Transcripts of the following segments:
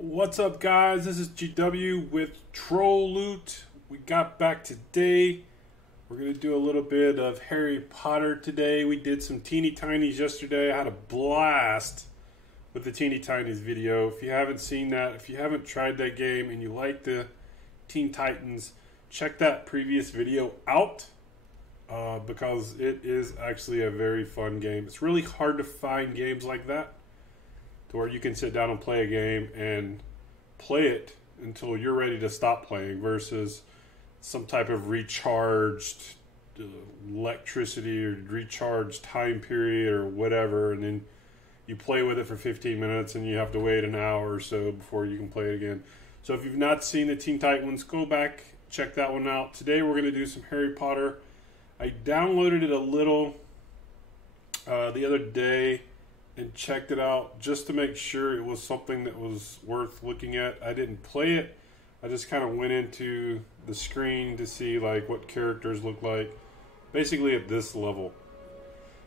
What's up, guys? This is GW with Trollloot. We got back today. We're going to do a little bit of Harry Potter today. We did some Teeny Tinies yesterday. I had a blast with the Teeny Tinies video. If you haven't seen that, if you haven't tried that game and you like the Teen Titans, check that previous video out because it is actually a very fun game. It's really hard to find games like that, to where you can sit down and play a game and play it until you're ready to stop playing versus some type of recharged electricity or recharged time period or whatever, and then you play with it for 15 minutes and you have to wait an hour or so before you can play it again. So if you've not seen the Teen Titans, go back, check that one out. Today we're going to do some Harry Potter. I downloaded it a little the other day and checked it out just to make sure it was something that was worth looking at. I didn't play it. I just kind of went into the screen to see like what characters look like, basically at this level.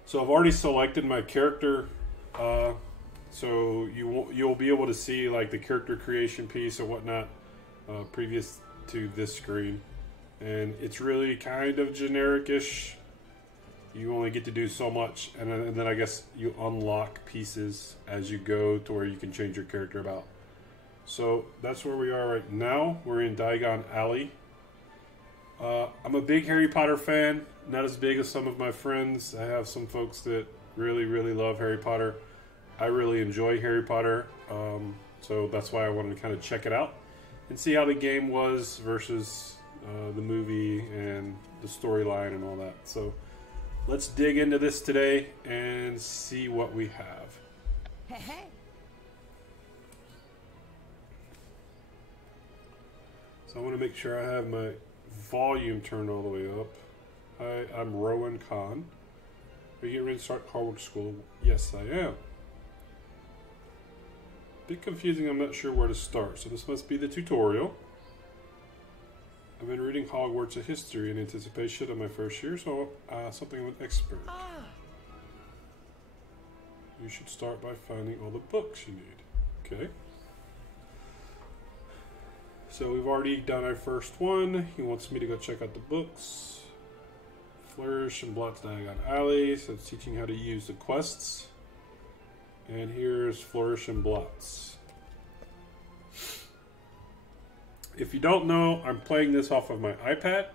So I've already selected my character, so you'll be able to see like the character creation piece or whatnot previous to this screen, and it's really kind of generic-ish. You only get to do so much, and then I guess you unlock pieces as you go to where you can change your character about. So that's where we are right now. We're in Diagon Alley. I'm a big Harry Potter fan, not as big as some of my friends. I have some folks that really, really love Harry Potter. I really enjoy Harry Potter, so that's why I wanted to kind of check it out and see how the game was versus the movie and the storyline and all that. So let's dig into this today and see what we have. Hey. So I want to make sure I have my volume turned all the way up. Hi, I'm Rowan Khan. Are you getting ready to start Hogwarts school? Yes, I am. Bit confusing, I'm not sure where to start. So this must be the tutorial. I've been reading Hogwarts of history in anticipation of my first year, so something of an expert. You should start by finding all the books you need. Okay. So we've already done our first one. He wants me to go check out the books. Flourish and Blot's Diagon Alley, so it's teaching how to use the quests. And here's Flourish and Blots. If you don't know, I'm playing this off of my iPad.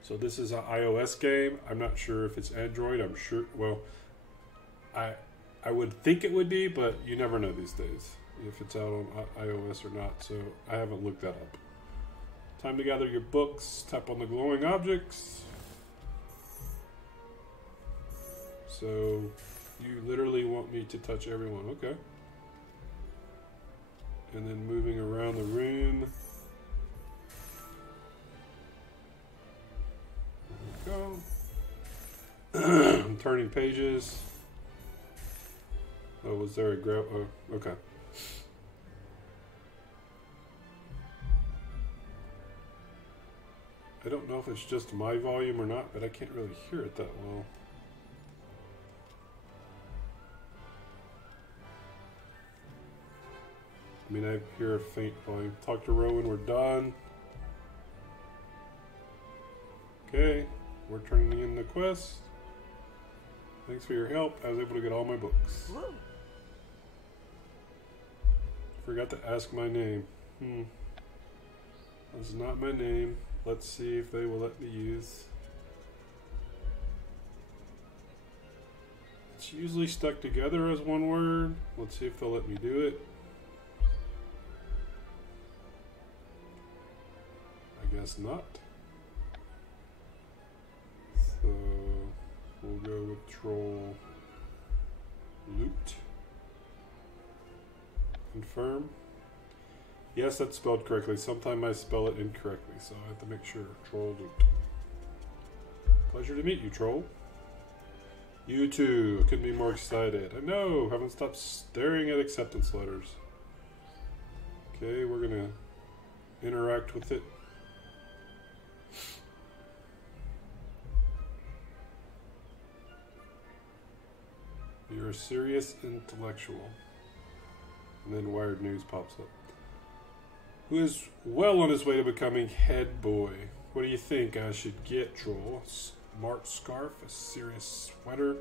So this is an iOS game. I'm not sure if it's Android. I'm sure, well, I would think it would be, but you never know these days if it's out on iOS or not. So I haven't looked that up. Time to gather your books. Tap on the glowing objects. So you literally want me to touch everyone. Okay. And then moving around the room. Go. I'm turning pages. Oh, was there a grab? Oh, okay. I don't know if it's just my volume or not, but I can't really hear it that well. I mean, I hear a faint volume. Talk to Rowan, we're done. Okay. We're turning in the quest. Thanks for your help. I was able to get all my books. Whoa. Forgot to ask my name. That's not my name. Let's see if they will let me use. It's usually stuck together as one word. Let's see if they'll let me do it. I guess not. So we'll go with Trollloot. Confirm. Yes, that's spelled correctly. Sometimes I spell it incorrectly, so I have to make sure. Trollloot. Pleasure to meet you, Troll. You too. Couldn't be more excited. I know. Haven't stopped staring at acceptance letters. Okay, we're gonna interact with it. You're a serious intellectual. And then Wired News pops up. who is well on his way to becoming head boy. What do you think I should get, Troll? Smart scarf, a serious sweater,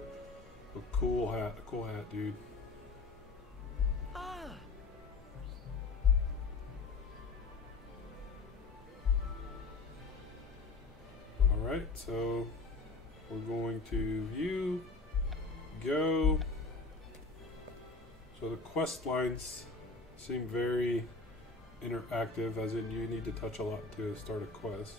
a cool hat. A cool hat, dude. Alright, so we're going to view, go. So the quest lines seem very interactive, as in you need to touch a lot to start a quest.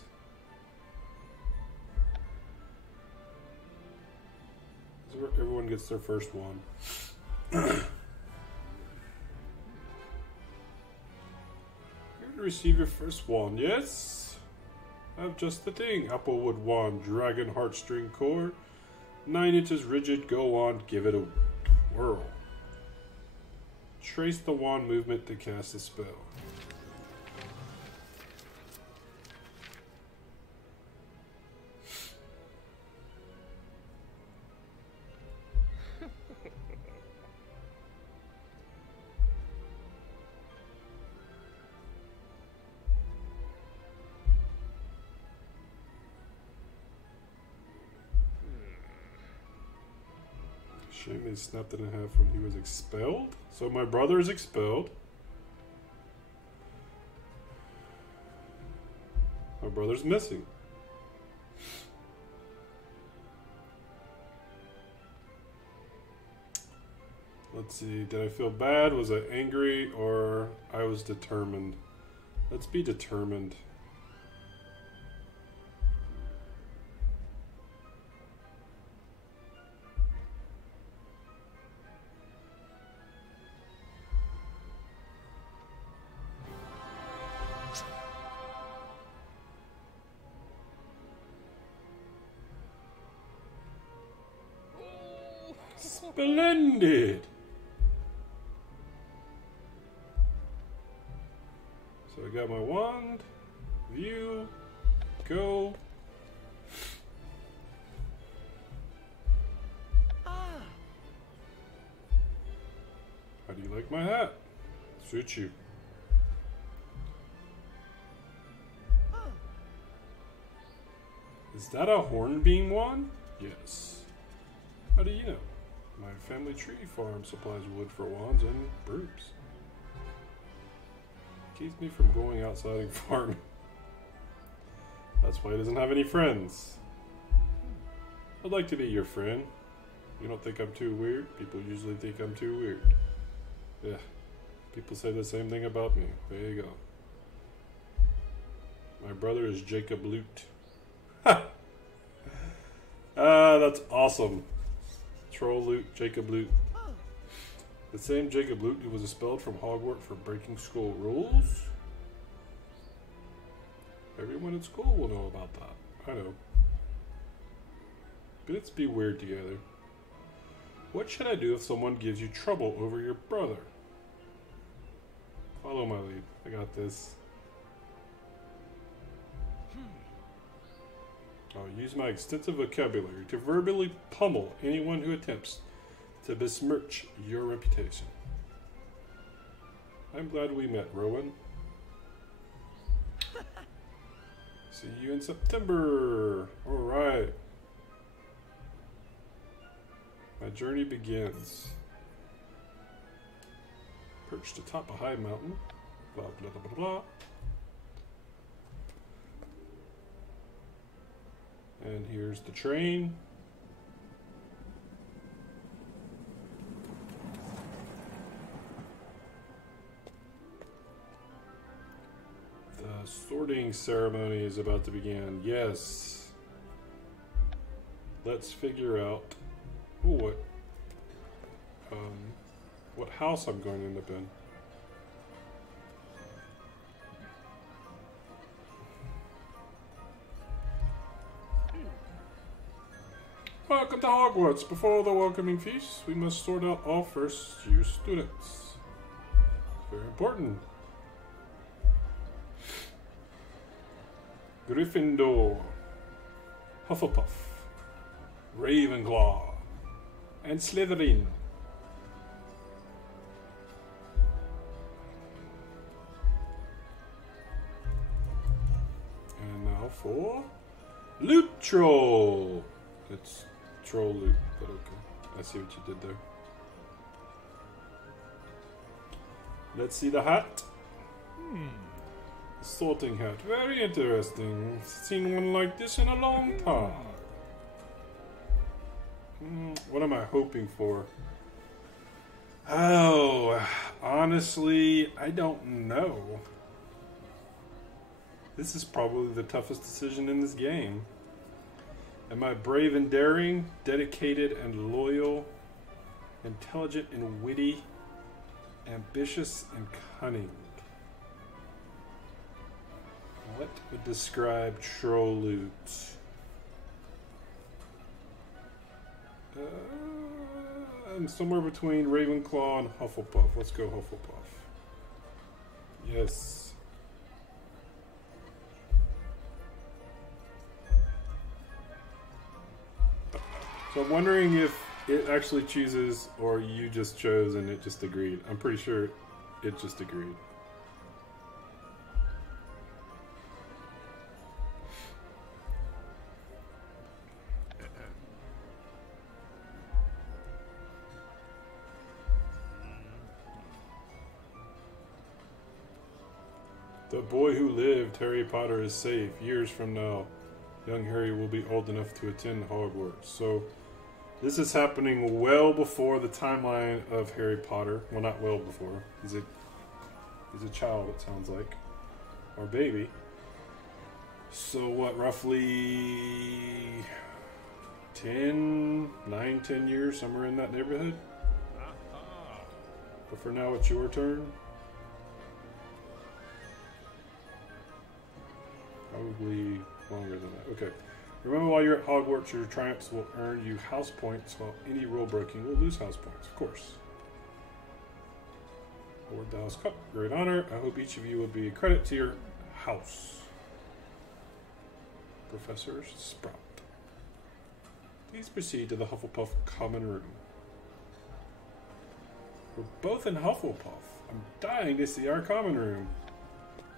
This is where everyone gets their first one. Here to receive your first wand, yes? I have just the thing. Applewood wand, dragon heartstring core, 9 inches rigid, go on, give it a whirl. Trace the wand movement to cast a spell. Shame they snapped it in half when he was expelled. So my brother is expelled. My brother's missing. Let's see, did I feel bad? Was I angry? Or I was determined? Let's be determined. Splendid! So I got my wand, view, go. How do you like my hat? Suits you. Is that a hornbeam wand? Yes. How do you know? My family tree farm supplies wood for wands and brooms. Keeps me from going outside and farming. That's why he doesn't have any friends. I'd like to be your friend. You don't think I'm too weird? People usually think I'm too weird. Yeah. People say the same thing about me. There you go. My brother is Jacob Loot. Ha! That's awesome. Trollloot, Jacob Loot. The same Jacob Loot who was expelled from Hogwarts for breaking school rules? Everyone in school will know about that. I know. But let's be weird together. What should I do if someone gives you trouble over your brother? Follow my lead. I got this. I'll use my extensive vocabulary to verbally pummel anyone who attempts to besmirch your reputation. I'm glad we met, Rowan. See you in September. Alright. My journey begins. Perched atop a high mountain. Blah, blah, blah, blah, blah. And here's the train. The sorting ceremony is about to begin. Yes. Let's figure out what house I'm going to end up in. Welcome to Hogwarts. Before the welcoming feast, we must sort out all first-year students. It's very important. Gryffindor, Hufflepuff, Ravenclaw, and Slytherin. for Loot Troll. It's Trollloot, but okay. I see what you did there. Let's see the hat. Sorting hat. Very interesting. Seen one like this in a long time. What am I hoping for? Oh, honestly, I don't know. This is probably the toughest decision in this game. Am I brave and daring, dedicated and loyal, intelligent and witty, ambitious and cunning? What would describe Trollloot? I'm somewhere between Ravenclaw and Hufflepuff. Let's go Hufflepuff. Yes. So I'm wondering if it actually chooses or you just chose and it just agreed. I'm pretty sure it just agreed. The boy who lived, Harry Potter, is safe. Years from now, young Harry will be old enough to attend Hogwarts. So this is happening well before the timeline of Harry Potter. Well, not well before. He's a child, it sounds like. Or baby. So what, roughly 10 years, somewhere in that neighborhood? But for now, it's your turn. Probably longer than that. Okay. Remember, while you're at Hogwarts, your triumphs will earn you house points, while any rule breaking will lose house points, of course. Award the House Cup. Great honor. I hope each of you will be a credit to your house. Professor Sprout. Please proceed to the Hufflepuff common room. We're both in Hufflepuff. I'm dying to see our common room.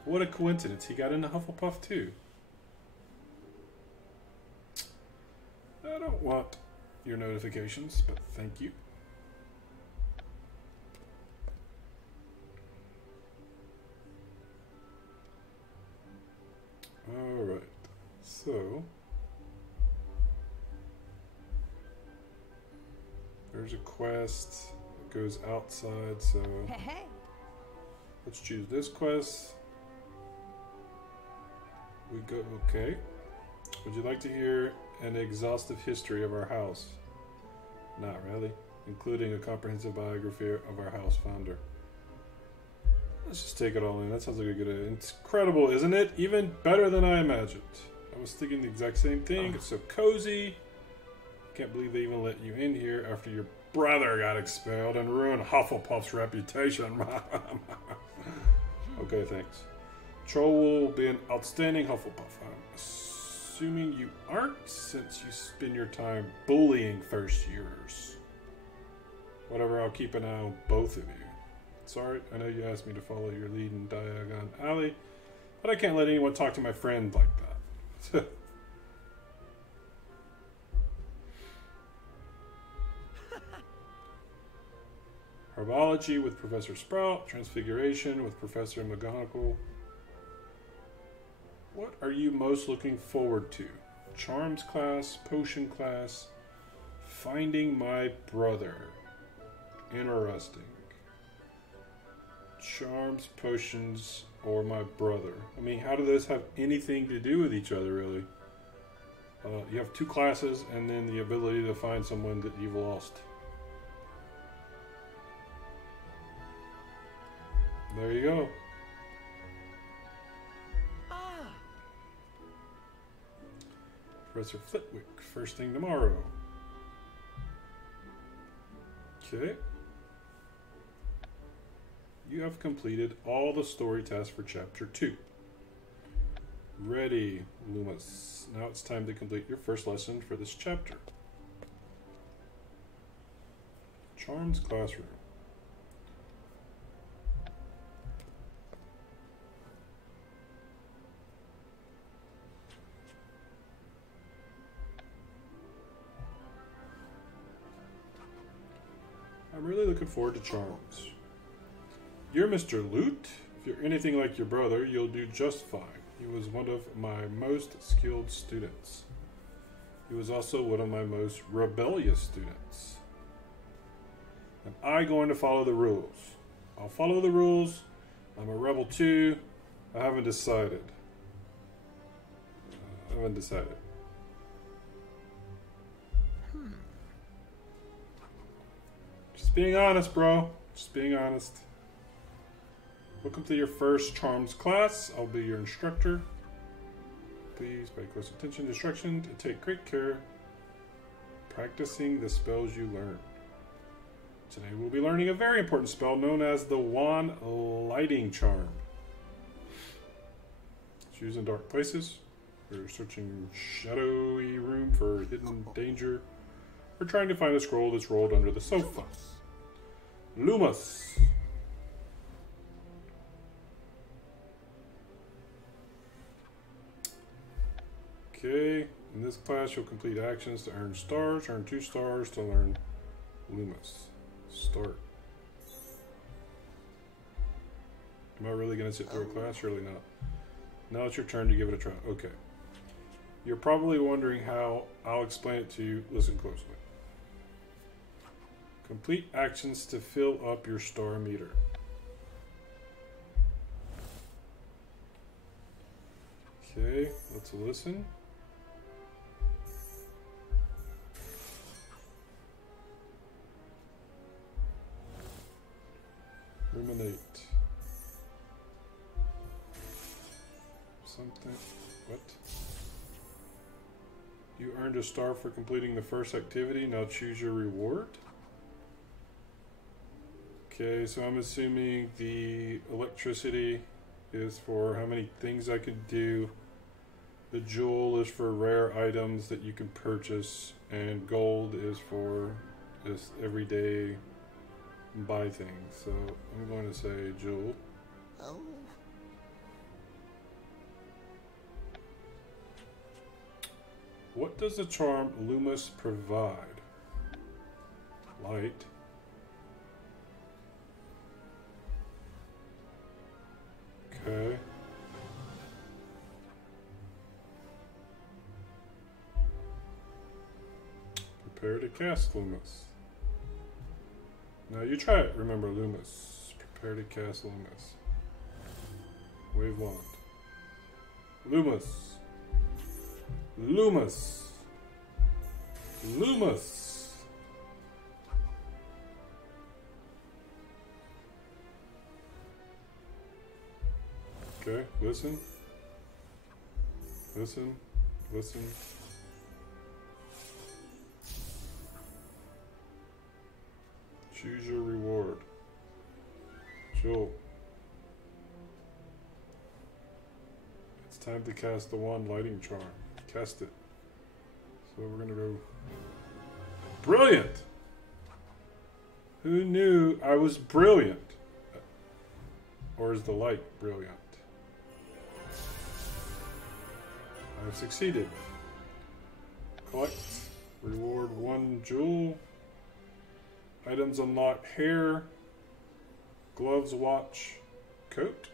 What a coincidence. He got into Hufflepuff too. I don't want your notifications, but thank you. Alright. So there's a quest that goes outside, so let's choose this quest. We go, okay. Would you like to hear an exhaustive history of our house? Not really. Including a comprehensive biography of our house founder. Let's just take it all in. That sounds like a good idea. It's incredible, isn't it? Even better than I imagined. I was thinking the exact same thing. It's so cozy. Can't believe they even let you in here after your brother got expelled and ruined Hufflepuff's reputation. Okay, thanks. Troll will be an outstanding Hufflepuff. I'm assuming you aren't, since you spend your time bullying first years. Whatever, I'll keep an eye on both of you. Sorry, I know you asked me to follow your lead in Diagon Alley, but I can't let anyone talk to my friend like that. Herbology with Professor Sprout, Transfiguration with Professor McGonagall. What are you most looking forward to? Charms class, potion class, finding my brother. Interesting. Charms, potions, or my brother. I mean, how do those have anything to do with each other, really? You have two classes and then the ability to find someone that you've lost. There you go. Professor Flitwick, first thing tomorrow. Okay. You have completed all the story tasks for Chapter 2. Ready, Loomis. Now it's time to complete your first lesson for this chapter. Charms Classroom. looking forward to charms. You're Mr. Loot. If you're anything like your brother, you'll do just fine. He was one of my most skilled students. He was also one of my most rebellious students. Am I going to follow the rules? I'll follow the rules. I'm a rebel too. I haven't decided. Just being honest, bro. Just being honest. Welcome to your first charms class. I'll be your instructor. Please pay close attention to instructions and take great care practicing the spells you learn. Today we'll be learning a very important spell known as the Wand Lighting Charm. It's used in dark places. We're searching shadowy room for hidden danger. We're trying to find a scroll that's rolled under the sofa. Lumos. Okay, in this class you'll complete actions to earn stars. Earn 2 stars to learn Lumos. Start. Am I really going to sit through a class? Surely not. Now it's your turn to give it a try. Okay. You're probably wondering how. I'll explain it to you. Listen closely. Complete actions to fill up your star meter. Okay, let's listen. Ruminate. Something. What? You earned a star for completing the first activity. Now choose your reward. Okay, so I'm assuming the electricity is for how many things I can do. The jewel is for rare items that you can purchase. And gold is for just everyday buy things. So I'm going to say jewel. Oh. What does the charm Lumos provide? Light. Okay. Prepare to cast Lumos. Now you try it. Remember Lumos. Prepare to cast Lumos. Wave wand. Lumos. Lumos. Lumos. Okay, listen. Listen. Listen. Choose your reward. Joel. It's time to cast the Wand Lighting Charm. Cast it. So we're gonna go. Brilliant! Who knew I was brilliant? Or is the light brilliant? I've succeeded. Collect. Reward 1 jewel. Items unlock hair. Gloves, watch, coat.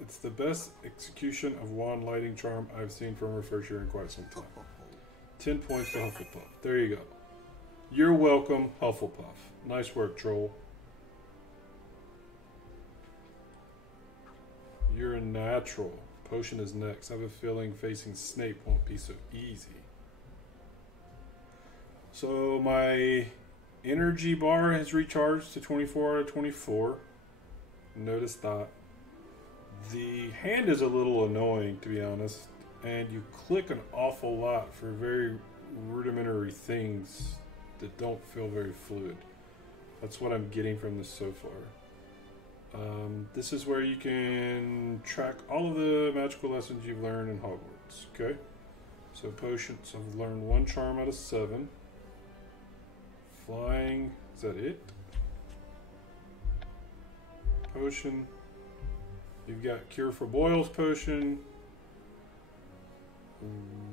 It's the best execution of Wand Lighting Charm I've seen from a first year in quite some time. 10 points to Hufflepuff. There you go. You're welcome, Hufflepuff. Nice work, troll. You're a natural. Potion is next. I have a feeling facing Snape won't be so easy. So my energy bar has recharged to 24 out of 24. Notice that. The hand is a little annoying, to be honest. And you click an awful lot for very rudimentary things that don't feel very fluid. That's what I'm getting from this so far. This is where you can track all of the magical lessons you've learned in Hogwarts. Okay? So potions, I've learned 1 charm out of 7. Flying, is that it? Potion. You've got Cure for Boils potion.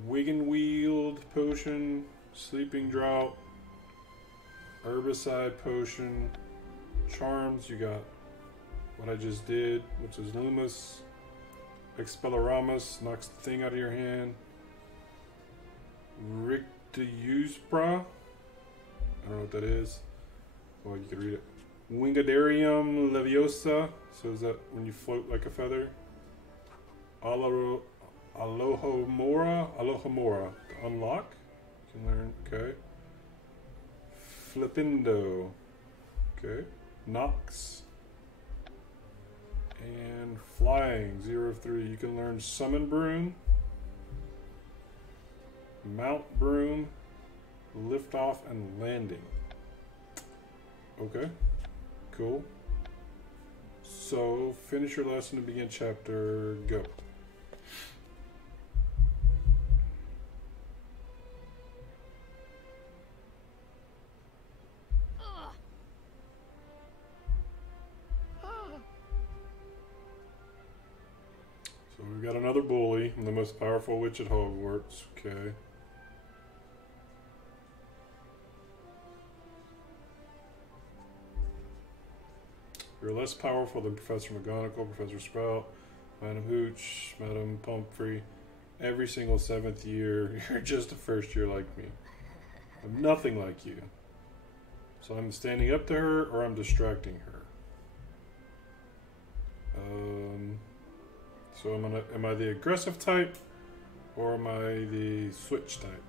Wiggenweald potion, sleeping drought, herbicide potion, charms. You got what I just did, which is Lumus. Expelloramus knocks the thing out of your hand. Rictiuspra. I don't know what that is. Well, you can read it. Wingadarium Leviosa. So is that when you float like a feather? Alohomora. To unlock. You can learn. Okay. Flipindo. Okay. Nox. And flying. 0 of 3. You can learn Summon Broom. Mount Broom. Lift off and landing. Okay. Cool. So, finish your lesson and begin chapter. Go. So we've got another bully. I'm the most powerful witch at Hogwarts. Okay. You're less powerful than Professor McGonagall, Professor Sprout, Madam Hooch, Madam Pumphrey. Every single 7th year, you're just a first year like me. I'm nothing like you. So I'm standing up to her or I'm distracting her. So am I the aggressive type or am I the switch type?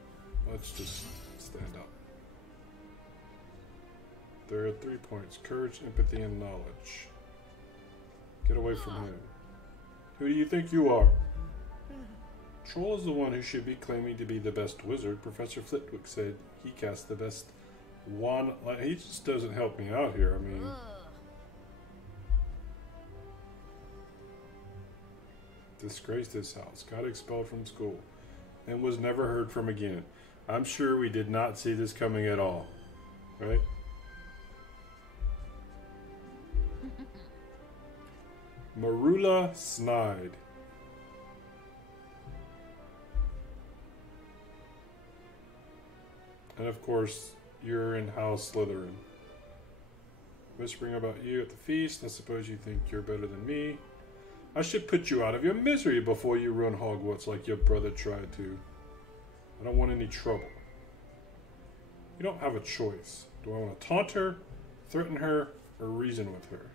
Let's just stand up. There are 3 points. Courage, empathy, and knowledge. Get away from him. Who do you think you are? Troll is the one who should be claiming to be the best wizard. Professor Flitwick said he cast the best wand. He just doesn't help me out here. I mean... disgraced his house. Got expelled from school. And was never heard from again. I'm sure we did not see this coming at all. Right? Marula Snide. And of course, you're in House Slytherin. Whispering about you at the feast. I suppose you think you're better than me. I should put you out of your misery before you ruin Hogwarts like your brother tried to. I don't want any trouble. You don't have a choice. Do I want to taunt her, threaten her, or reason with her?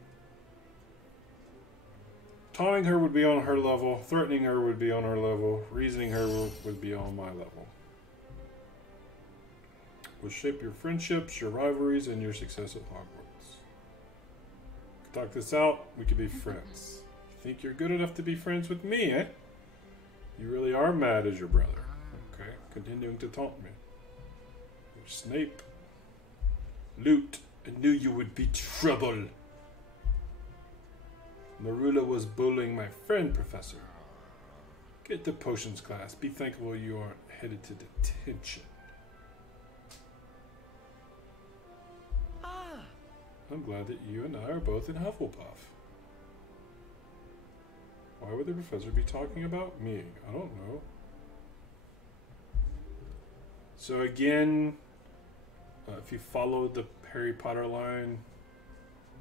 Taunting her would be on her level, threatening her would be on her level, reasoning her would be on my level. Will shape your friendships, your rivalries, and your success at Hogwarts. Could talk this out, we could be friends. You think you're good enough to be friends with me, eh? You really are mad as your brother. Okay, continuing to taunt me. You're Snape. Loot, I knew you would be trouble. Marula was bullying my friend, Professor. Get to potions class. Be thankful you aren't headed to detention. I'm glad that you and I are both in Hufflepuff. Why would the professor be talking about me? I don't know. So again, if you follow the Harry Potter line,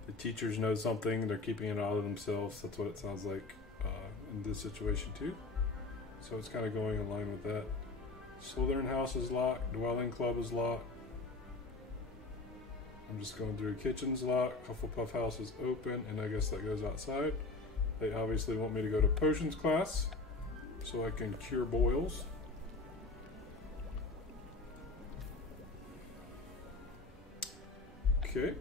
the teachers know something, they're keeping it out of themselves. That's what it sounds like in this situation too. So it's kind of going in line with that. Slytherin house is locked. Dwelling club is locked. I'm just going through. Kitchen's locked. Hufflepuff house is open, and I guess that goes outside. They obviously want me to go to potions class so I can cure boils. Okay.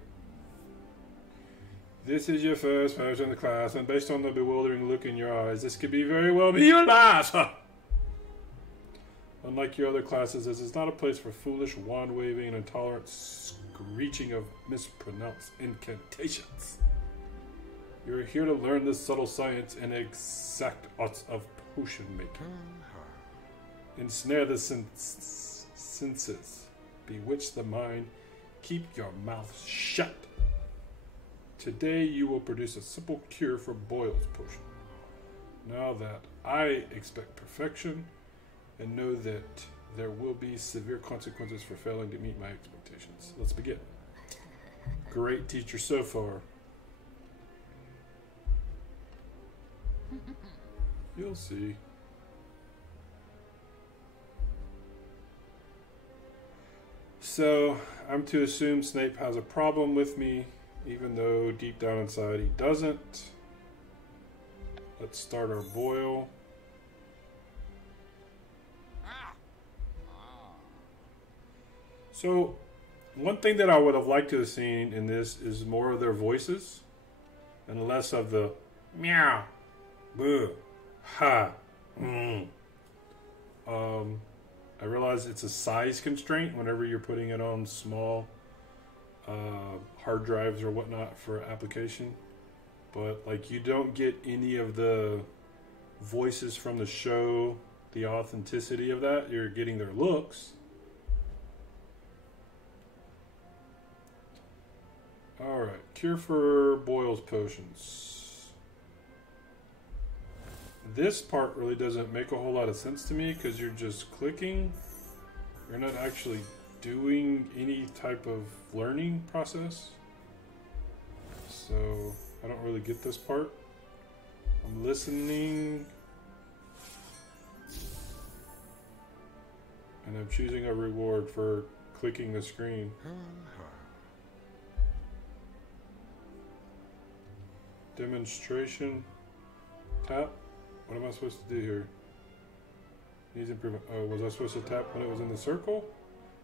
This is your first potion in the class, and based on the bewildering look in your eyes, this could be very well be your last. Unlike your other classes, this is not a place for foolish wand-waving and intolerant screeching of mispronounced incantations. You're here to learn the subtle science and exact arts of potion making. Ensnare the senses. Bewitch the mind. Keep your mouth shut. Today you will produce a simple cure for boils potion. Now that I expect perfection, and know that there will be severe consequences for failing to meet my expectations. Let's begin. Great teacher so far. You'll see. So, I'm to assume Snape has a problem with me, even though deep down inside he doesn't. Let's start our boil. So, one thing that I would have liked to have seen in this is more of their voices and less of the meow, boo, ha, I realize it's a size constraint whenever you're putting it on small hard drives or whatnot for application. But like, you don't get any of the voices from the show, the authenticity of that. You're getting their looks. Alright, cure for boils potions. This part really doesn't make a whole lot of sense to me because you're just clicking. You're not actually doing any type of learning process. So, I don't really get this part. I'm listening. And I'm choosing a reward for clicking the screen. Demonstration. Tap. What am I supposed to do here? Needs improvement. Oh, was I supposed to tap when it was in the circle?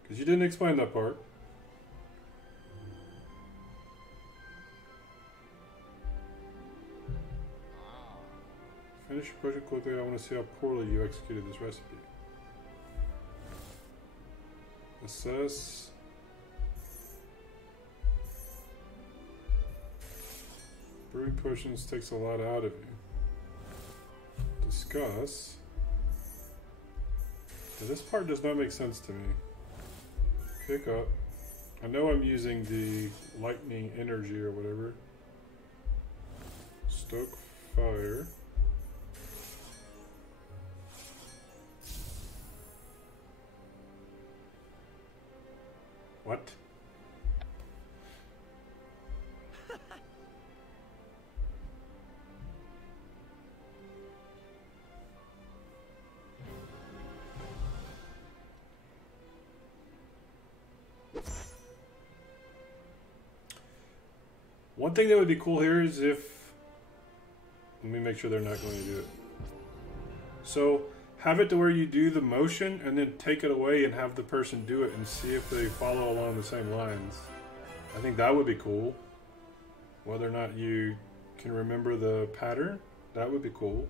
Because you didn't explain that part. Finish your project quickly. I want to see how poorly you executed this recipe. Assess. Brewing potions takes a lot out of you. Discuss. Yeah, this part does not make sense to me. Pick up. I know I'm using the lightning energy or whatever. Stoke fire. What? One thing that would be cool here is if... Let me make sure they're not going to do it. So, have it to where you do the motion and then take it away and have the person do it and see if they follow along the same lines. I think that would be cool. Whether or not you can remember the pattern, that would be cool.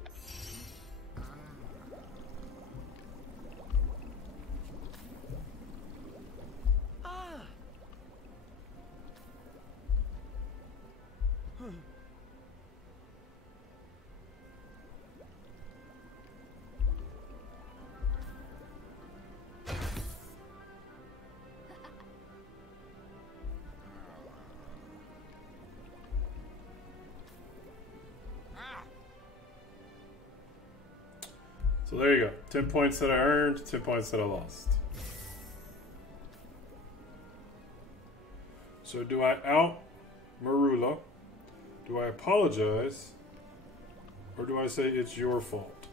So there you go. 10 points that I earned, 10 points that I lost. So do I out Marula? Do I apologize? Or do I say it's your fault?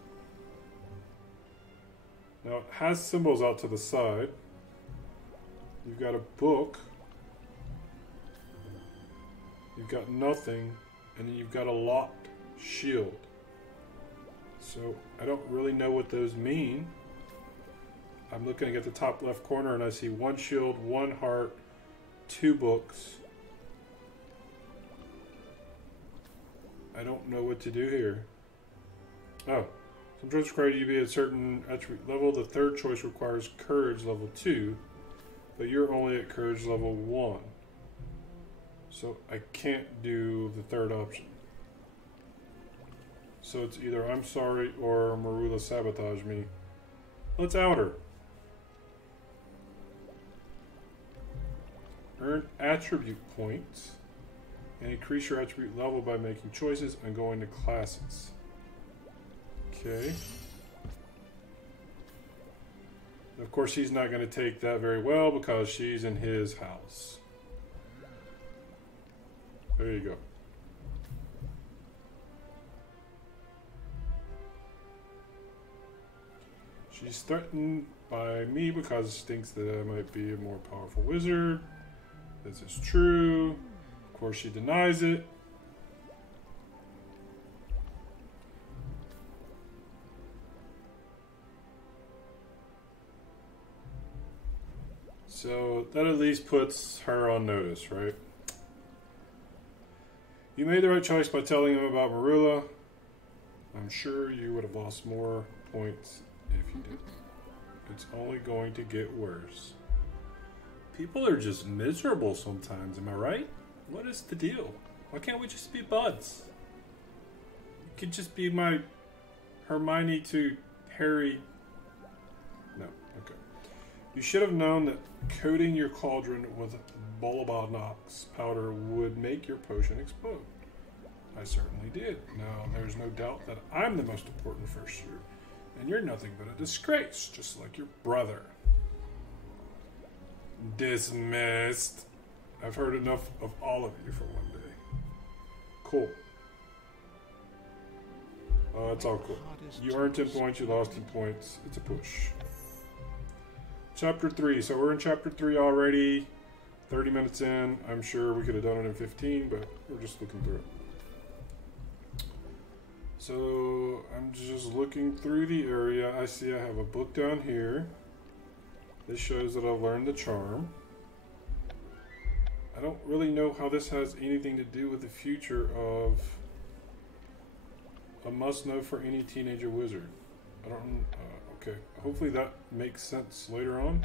Now it has symbols out to the side. You've got a book. You've got nothing. And then you've got a locked shield. So I don't really know what those mean. I'm looking at the top left corner and I see one shield, one heart, 2 books. I don't know what to do here. Oh, some choices require you to be at a certain attribute level. The third choice requires courage level 2, but you're only at courage level 1. So I can't do the third option. So it's either I'm sorry or Marula sabotaged me. Let's out her. Earn attribute points and increase your attribute level by making choices and going to classes. Okay. Of course, he's not going to take that very well because she's in his house. There you go. She's threatened by me because she thinks that I might be a more powerful wizard. This is true. Of course, she denies it. So that at least puts her on notice, right? You made the right choice by telling him about Marula. I'm sure you would have lost more points if you didn't. It's only going to get worse. People are just miserable sometimes, am I right? What is the deal? Why can't we just be buds? You could just be my Hermione to Harry. No, okay. You should have known that coating your cauldron with Bolobanox powder would make your potion explode. I certainly did. Now, there's no doubt that I'm the most important first year, and you're nothing but a disgrace, just like your brother. Dismissed. I've heard enough of all of you for one day. Cool. It's all cool. You earned 10 points, you lost 10 points. It's a push. Chapter 3. So we're in Chapter 3 already. 30 minutes in. I'm sure we could have done it in 15, but we're just looking through it. So I'm just looking through the area. I see I have a book down here. This shows that I've learned the charm. I don't really know how this has anything to do with the future of a must-know for any teenager wizard. I don't... okay. Hopefully that makes sense later on.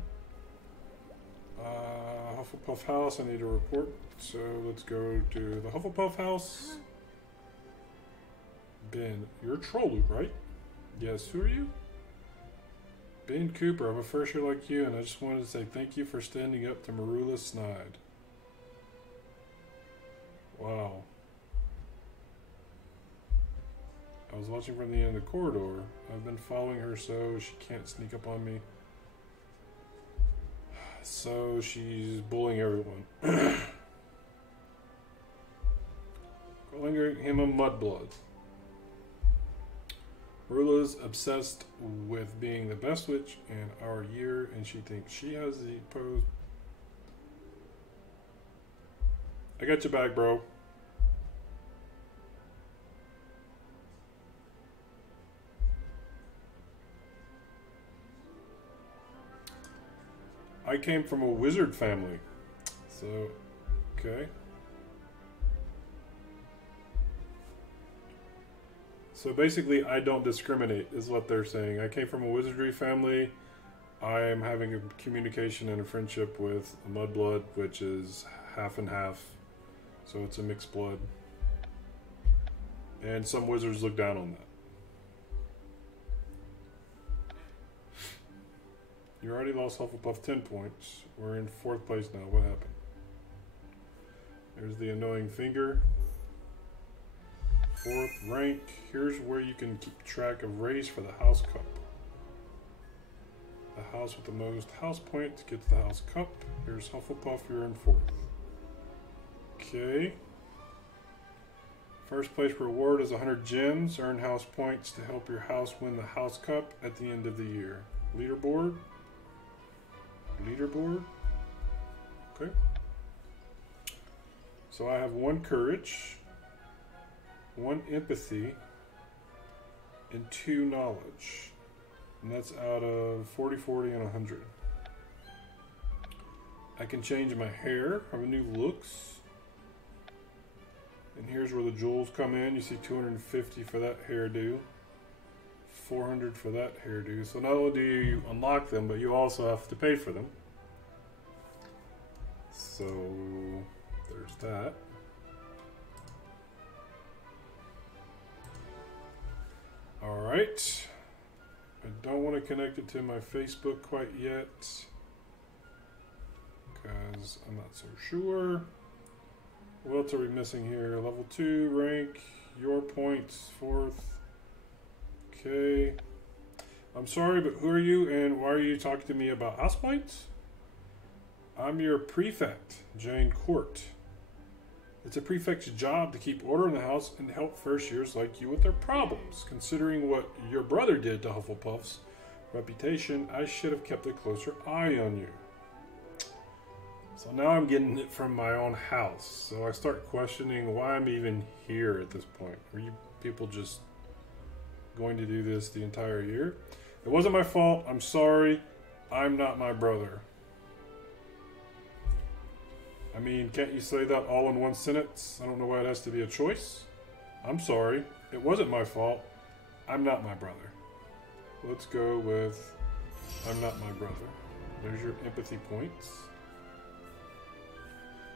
Hufflepuff House, I need a report. So let's go to the Hufflepuff House. Ben, you're Trollloot, right? Yes, who are you? Ben Cooper, I'm a first year like you, and I just wanted to say thank you for standing up to Marula Snide. Wow. I was watching from the end of the corridor. I've been following her so she can't sneak up on me. So she's bullying everyone. Calling him a mudblood. Marula's obsessed with being the best witch in our year, and she thinks she has the pose. I got your back, bro. I came from a wizard family. So, okay. So basically, I don't discriminate, is what they're saying. I came from a wizardry family. I am having a communication and a friendship with a mudblood, which is half and half. So it's a mixed blood. And some wizards look down on that. You already lost Hufflepuff 10 points. We're in 4th place now. What happened? There's the annoying finger. 4th rank. Here's where you can keep track of race for the House Cup. The house with the most house points gets the House Cup. Here's Hufflepuff. You're in 4th. Okay. First place reward is 100 gems. Earn house points to help your house win the House Cup at the end of the year. Leaderboard. Leaderboard. Okay. So I have 1 courage, 1 empathy, and 2 knowledge. And that's out of 40, 40, and 100. I can change my hair, have a new looks. And here's where the jewels come in. You see 250 for that hairdo. 400 for that hairdo. So not only do you unlock them, but you also have to pay for them. So there's that. Alright. I don't want to connect it to my Facebook quite yet, because I'm not so sure. What else are we missing here? Level 2, rank, your points, 4th. Okay. I'm sorry, but who are you and why are you talking to me about house points? I'm your prefect, Jane Court. It's a prefect's job to keep order in the house and help first years like you with their problems. Considering what your brother did to Hufflepuff's reputation, I should have kept a closer eye on you. So now I'm getting it from my own house. So I start questioning why I'm even here at this point. Are you people just going to do this the entire year? It wasn't my fault. I'm sorry. I'm not my brother. I mean, can't you say that all in one sentence? I don't know why it has to be a choice. I'm sorry. It wasn't my fault. I'm not my brother. Let's go with I'm not my brother. There's your empathy points.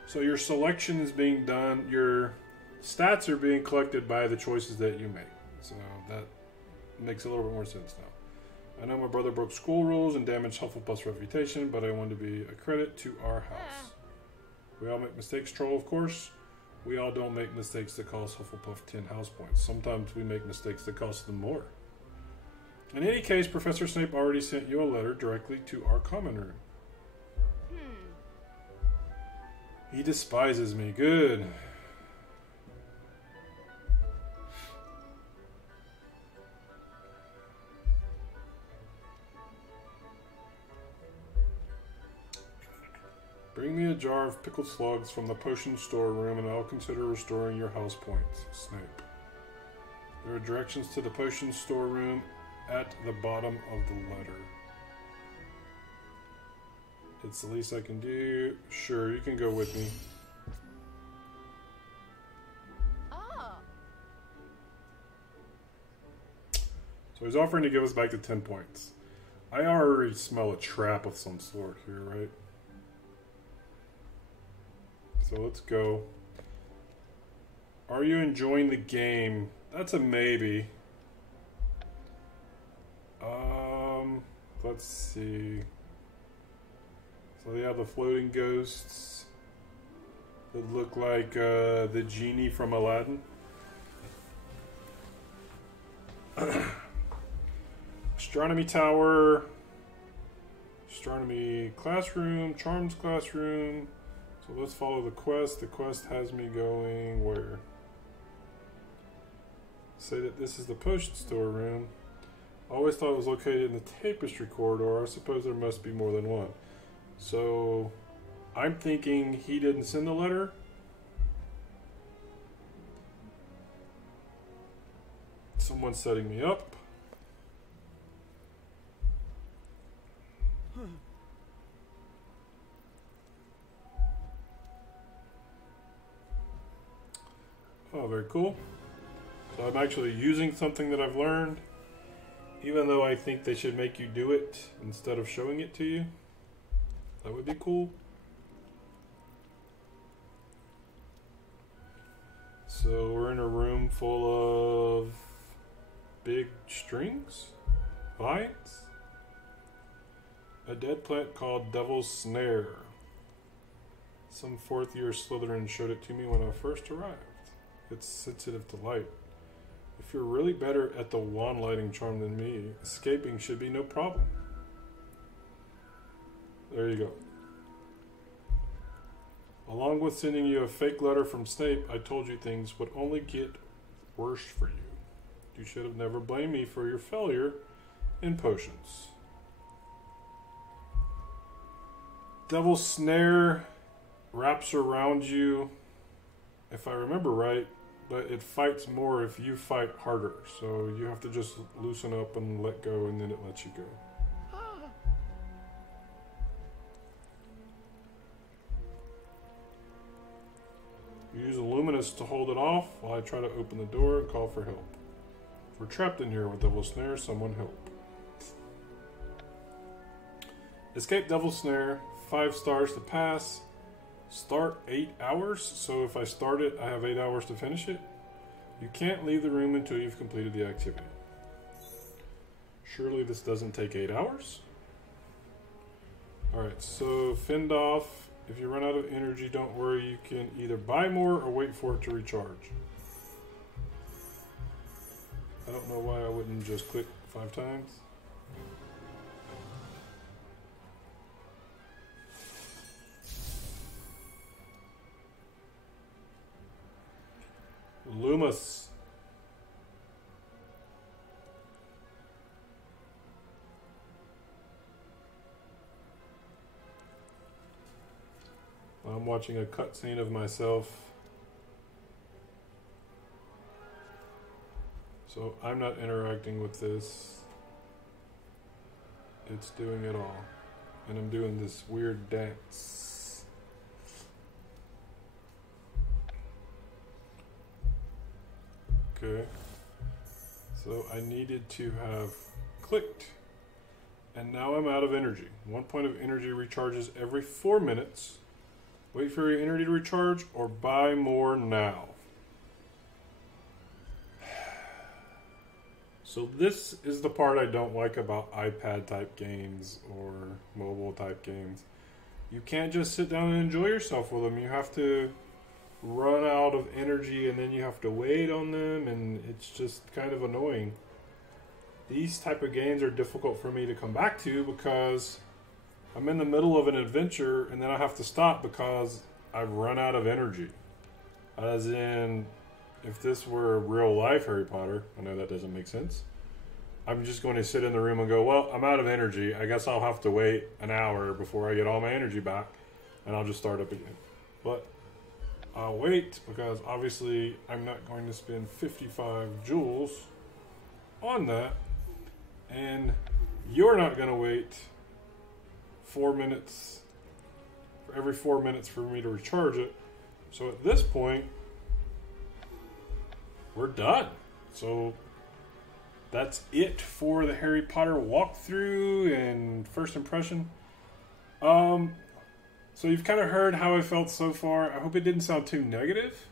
So your selection is being done. Your stats are being collected by the choices that you make. So that makes a little bit more sense now. I know my brother broke school rules and damaged Hufflepuff's reputation, but I wanted to be a credit to our house. We all make mistakes, Troll, of course. We all don't make mistakes that cost Hufflepuff 10 house points. Sometimes we make mistakes that cost them more. In any case, Professor Snape already sent you a letter directly to our common room. He despises me. Good. Bring me a jar of pickled slugs from the potion storeroom and I'll consider restoring your house points, Snape. There are directions to the potion storeroom at the bottom of the letter. It's the least I can do. Sure, you can go with me. So he's offering to give us back the 10 points. I already smell a trap of some sort here, right? So let's go. Are you enjoying the game? That's a maybe. Let's see. So they have the floating ghosts that look like the genie from Aladdin. Astronomy tower, astronomy classroom, charms classroom. So let's follow the quest. The quest has me going where? Say that this is the potion storeroom. I always thought it was located in the tapestry corridor. I suppose there must be more than one. So I'm thinking he didn't send the letter. Someone's setting me up. Oh, very cool. So I'm actually using something that I've learned, even though I think they should make you do it instead of showing it to you. That would be cool. So we're in a room full of big strings, vines, a dead plant called Devil's Snare. Some fourth year Slytherin showed it to me when I first arrived. It's sensitive to light. If you're really better at the wand lighting charm than me, escaping should be no problem. There you go. Along with sending you a fake letter from Snape, I told you things would only get worse for you. You should have never blamed me for your failure in potions. Devil's Snare wraps around you, if I remember right, but it fights more if you fight harder. So you have to just loosen up and let go, and then it lets you go. You use Luminous to hold it off while I try to open the door and call for help. If we're trapped in here with Devil's Snare, someone help. Escape Devil's Snare, 5 stars to pass. Start 8 hours, so if I start it, I have 8 hours to finish it. You can't leave the room until you've completed the activity. Surely this doesn't take 8 hours? Alright, so fend off. If you run out of energy, don't worry, you can either buy more or wait for it to recharge. I don't know why I wouldn't just click 5 times. Animus. I'm watching a cutscene of myself. So I'm not interacting with this. It's doing it all. And I'm doing this weird dance. Okay. So I needed to have clicked. And now I'm out of energy. 1 point of energy recharges every 4 minutes. Wait for your energy to recharge or buy more now. So this is the part I don't like about iPad type games or mobile type games. You can't just sit down and enjoy yourself with them. You have to run out of energy and then you have to wait on them, and it's just kind of annoying. These type of games are difficult for me to come back to because I'm in the middle of an adventure and then I have to stop because I've run out of energy. As in, if this were real life Harry Potter, I know that doesn't make sense. I'm just going to sit in the room and go, well, I'm out of energy. I guess I'll have to wait an hour before I get all my energy back, and I'll just start up again. But I'll wait because obviously I'm not going to spend 55 joules on that, and you're not going to wait 4 minutes for every 4 minutes for me to recharge it. So at this point, we're done. So that's it for the Harry Potter walkthrough and first impression. So you've kind of heard how I felt so far. I hope it didn't sound too negative,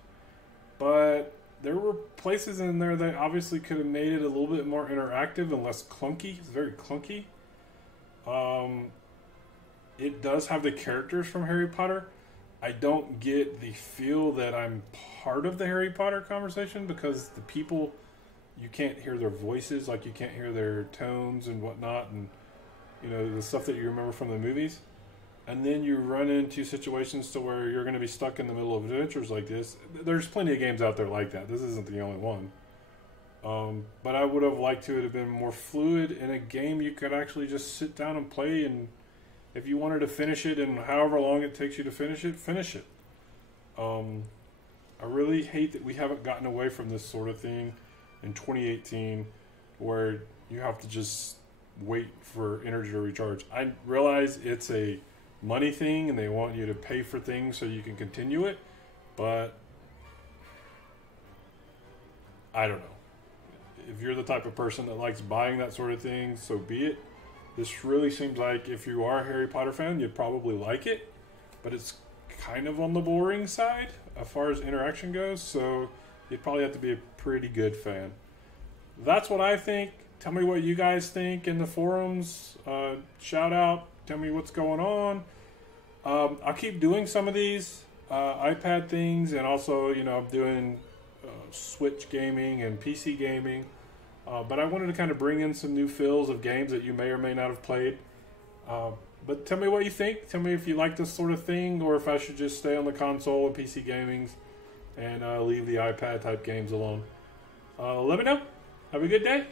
but there were places in there that obviously could have made it a little bit more interactive and less clunky. It's very clunky. It does have the characters from Harry Potter. I don't get the feel that I'm part of the Harry Potter conversation because the people, you can't hear their voices, like you can't hear their tones and whatnot, and you know, the stuff that you remember from the movies. And then you run into situations to where you're going to be stuck in the middle of adventures like this. There's plenty of games out there like that. This isn't the only one. But I would have liked to have been more fluid in a game you could actually just sit down and play, and if you wanted to finish it and however long it takes you to finish it, finish it. I really hate that we haven't gotten away from this sort of thing in 2018 where you have to just wait for energy to recharge. I realize it's a money thing and they want you to pay for things so you can continue it, but I don't know. If you're the type of person that likes buying that sort of thing, so be it. This really seems like if you are a Harry Potter fan, you'd probably like it, but it's kind of on the boring side as far as interaction goes, so you'd probably have to be a pretty good fan. That's what I think. Tell me what you guys think in the forums. Shout out. Tell me what's going on. I'll keep doing some of these iPad things, and also, you know, I'm doing Switch gaming and PC gaming. But I wanted to kind of bring in some new feels of games that you may or may not have played. But tell me what you think. Tell me if you like this sort of thing, or if I should just stay on the console and PC gamings and leave the iPad type games alone. Let me know. Have a good day.